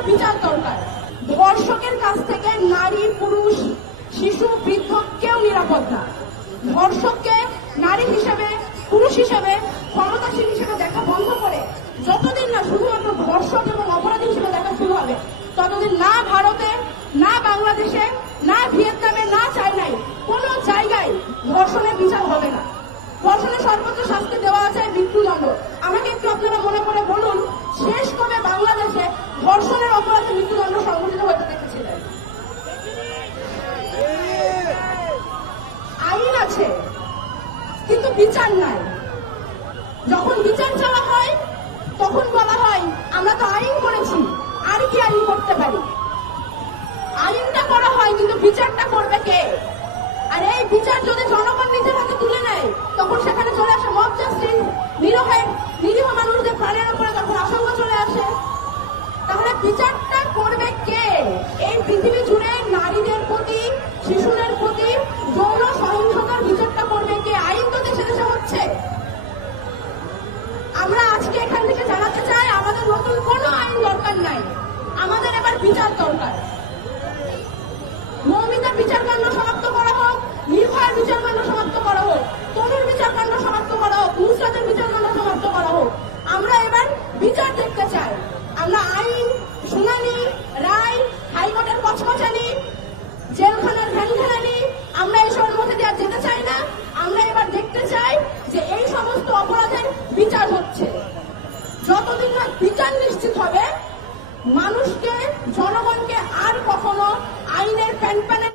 এবার বিচার দরকার। ধর্ষকের কাছ থেকে নারী, পুরুষ, শিশু, বৃদ্ধ কেউ নিরাপদ না। ধর্ষককে নারী হিসেবে, পুরুষ হিসেবে, ক্ষমতাসীন হিসেবে দেখা বন্ধ করে যতদিন না শুধুমাত্র ধর্ষক এবং অপরাধী হিসেবে দেখা শুরু হবে, ততদিন না ভারতে, না বাংলাদেশে, না ভিয়েতনামে, না চায়নায় কোন জায়গায় ধর্ষণের বিচার হবে না। ধর্ষণের সর্বোচ্চ শাস্তি দেওয়া আছে মৃত্যুদণ্ড। আমাকে একটু আপনারা মনে করে বলুন, শেষ কবে বাংলাদেশে ধর্ষণের অপরাধে মৃত্যুদণ্ড সংঘটিত হতে দেখেছিলেন? আইন আছে কিন্তু বিচার নাই। যখন বিচার চাওয়া হয় তখন বলা হয় আমরা তো আইন করেছি, আর কি আইন করতে পারি। আইনটা করা হয় কিন্তু বিচারটা করবে কে? আর এই বিচার যদি জনগণ নিজের হাতে তুলে নেয়, তখন সেখানে চলে আসে মব জাস্টিস, নিরীহ মানুষদের প্রাণের উপরে তখন আশঙ্কা চলে আসে। তাহলে বিচারটা করবে কে? এই পৃথিবী জুড়ে নারীদের প্রতি, শিশুদের প্রতি যৌন সহিংসতার বিচারটা করবে কে? আইন তো দেশে দেশে হচ্ছে। আমরা আজকে এখান থেকে জানাতে চাই, আমাদের নতুন কোনো আইন দরকার নাই, আমাদের এবার বিচার দরকার। মৌমিতার বিচারকাণ্ড সমাপ্ত করা হোক, নির্ভয়ার বিচারকাণ্ড সমাপ্ত করা হোক, তনুর বিচারকাণ্ড সমাপ্ত করা হোক, নুসরাতের বিচারকাণ্ড সমাপ্ত করা হোক। আমরা এবার বিচার দেখতে চাই। আমরা আইন, শুনানি, রায়, হাইকোর্টের কচকচানি, জেলখানার ঘ্যানঘ্যানানি আমরা এইসবের মধ্যে দিয়ে যেতে চাই না। আমরা এবার দেখতে চাই যে এই সমস্ত অপরাধের বিচার হচ্ছে। যতদিন না বিচার নিশ্চিত হবে, মানুষকে, জনগণকে আর কখনো আইনের প্যানপ্যানে